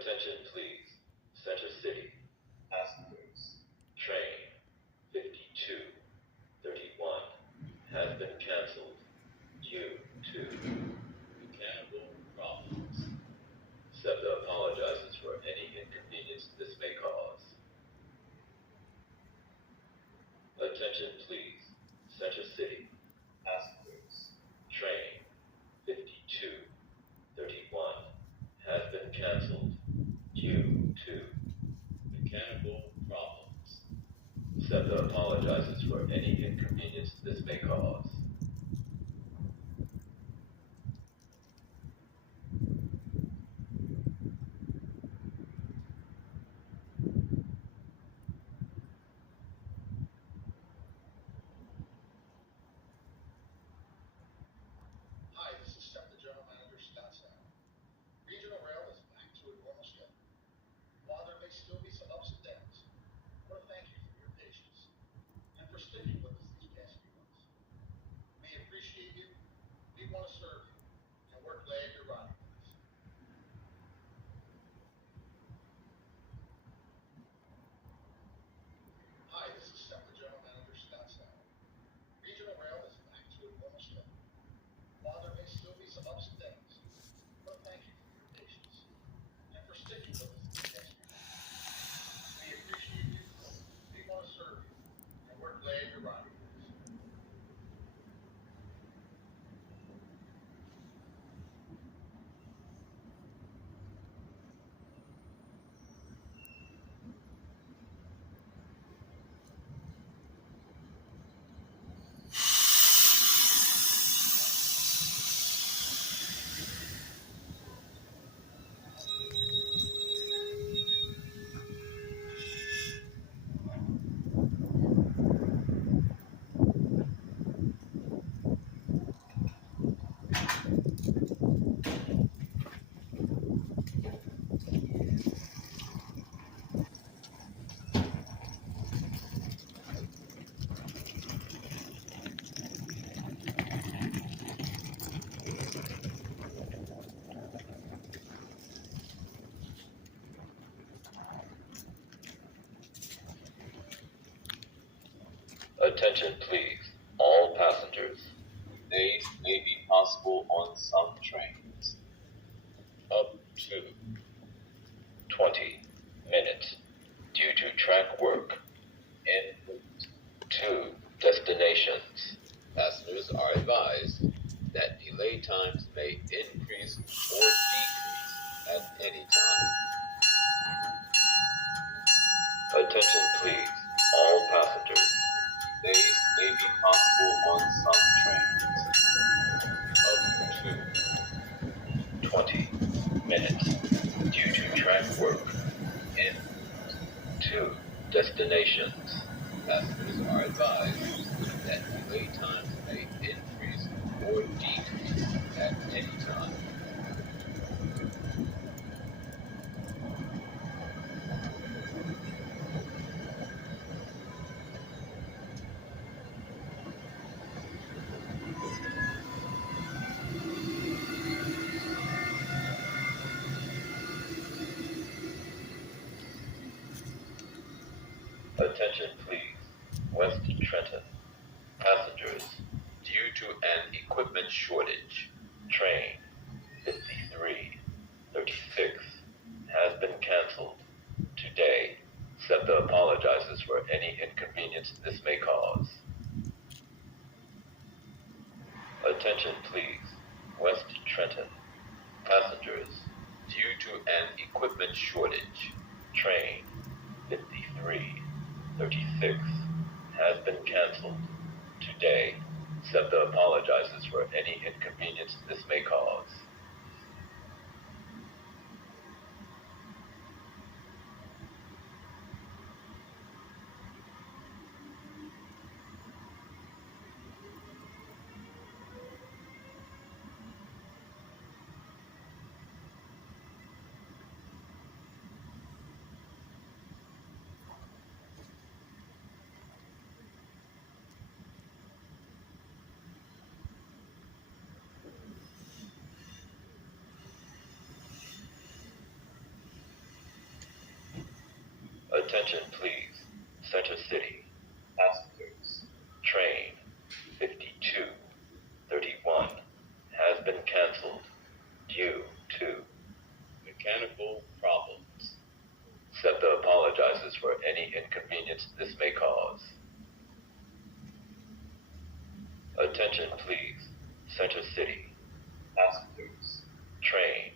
Attention please. Center City. Passengers. Train 5231 has been cancelled due to mechanical problems. SEPTA apologizes for any inconvenience this may cause. Attention please. Center City. Passengers. Train 5231 has been cancelled due to mechanical problems. SEPTA apologizes for any inconvenience this may cause. Hi, this is SEPTA General Manager Scott Sauer. Regional Rail is back to a normal schedule. While there may still be some ups and downs, I want to thank you for your patience and for sticking with us these past few months. We appreciate you, we want to serve you, and we're glad you're riding with us. Hi, this is SEPTA General Manager Scott Sauer. Regional Rail is back to a normal schedule. While there may still be some ups and downs, I want to thank you for your patience and for sticking with us these past few months. We appreciate you, we want to serve you, and we're glad you're riding with us. Attention please. All passengers. Days may be possible on some trains. Up to 20 minutes due to track work en route to destinations. Passengers are advised that delay times may increase or decrease at any time. Attention please. All passengers. Days may be possible on some trains. Up to 20 minutes due to track work en route to destinations. Passengers are advised that delay times may increase or decrease at any time. Attention please. West Trenton. Passengers. Due to an equipment shortage, train 5336 has been cancelled. Today, SEPTA apologizes for any inconvenience this may cause. Attention please. West Trenton. Passengers. Due to an equipment shortage, train 5336 has been cancelled. Today, SEPTA apologizes for any inconvenience this may cause. Attention please. Center City. Passengers. Train 5231 has been cancelled due to mechanical problems. SEPTA apologizes for any inconvenience this may cause. Attention please. Center City. Passengers. Train